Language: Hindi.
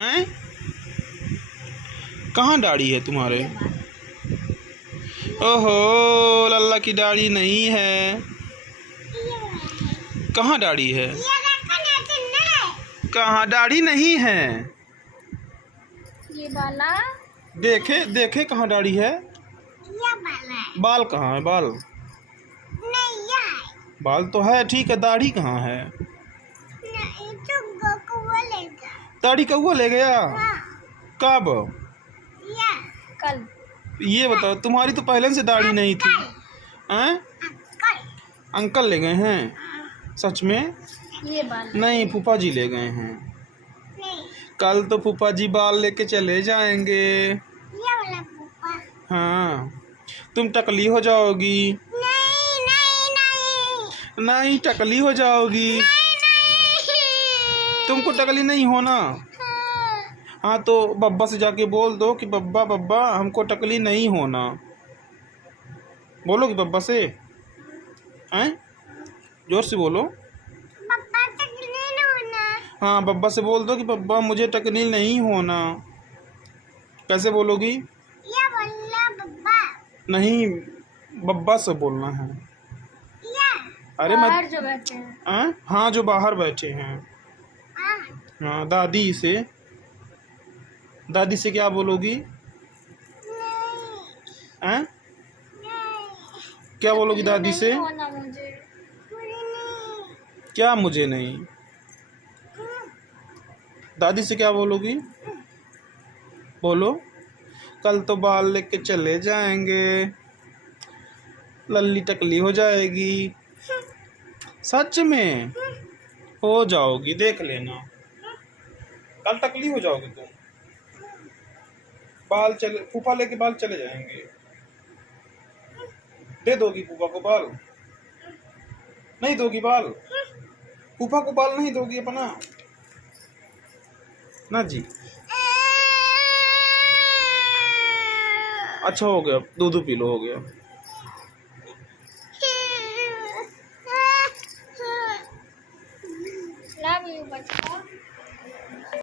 हैं? कहाँ दाढ़ी है तुम्हारे? ओहो, लल्ला की दाढ़ी नहीं है। कहाँ दाढ़ी है? कहाँ दाढ़ी नहीं है? ये वाला देखे देखे कहाँ दाढ़ी है? ये वाला है। बाल कहाँ है? बाल नहीं ये है। बाल तो है, ठीक है, दाढ़ी कहाँ है? नहीं तो कौवा लेगा। दाढ़ी कौवा ले गया? हाँ। कब? या कल। ये बताओ, तुम्हारी तो पहले से दाढ़ी नहीं थी। हैं? अंकल ले गए हैं? सच में? ये बाल नहीं, फूफा जी ले गए हैं। नहीं। कल तो फूफा जी बाल लेके चले जाएंगे। ये वाला फूफा। हाँ, तुम टकली हो जाओगी। नहीं नहीं नहीं। नहीं, टकली हो जाओगी। नहीं। तुमको टकली नहीं होना। हाँ। हाँ, तो बब्बा से जाके बोल दो कि बब्बा बब्बा हमको टकली नहीं होना। बोलोगी बब्बा से? हैं? जोर से बोलो। पापा टकली नहीं होना। हाँ, बब्बा से बोल दो कि बब्बा मुझे टकली नहीं होना। कैसे बोलोगी? ये वाला बब्बा। नहीं, बब्बा से बोलना है। या अरे मैं बाहर जो बैठे हैं। हाँ, जो बाहर बैठे हैं। हाँ। हाँ, दादी से। दादी से क्या बोलोगी? नहीं हैं? नहीं। क्या बोलोगी दादी से? नहीं होना मुझे नहीं। क्या मुझे नहीं? दादी से क्या बोलोगी? बोलो। कल तो बाल लेके चले जाएंगे, लल्ली टकली हो जाएगी। सच में हो जाओगी, देख लेना। कल टकली हो जाओगी तुम। बाल चले, फूफा लेके बाल चले जाएंगे। दे दोगी फूफा को बाल? नहीं दोगी बाल? फूफा को बाल नहीं दोगी अपना? ना जी। अच्छा, हो गया, दूध पी लो, हो गया।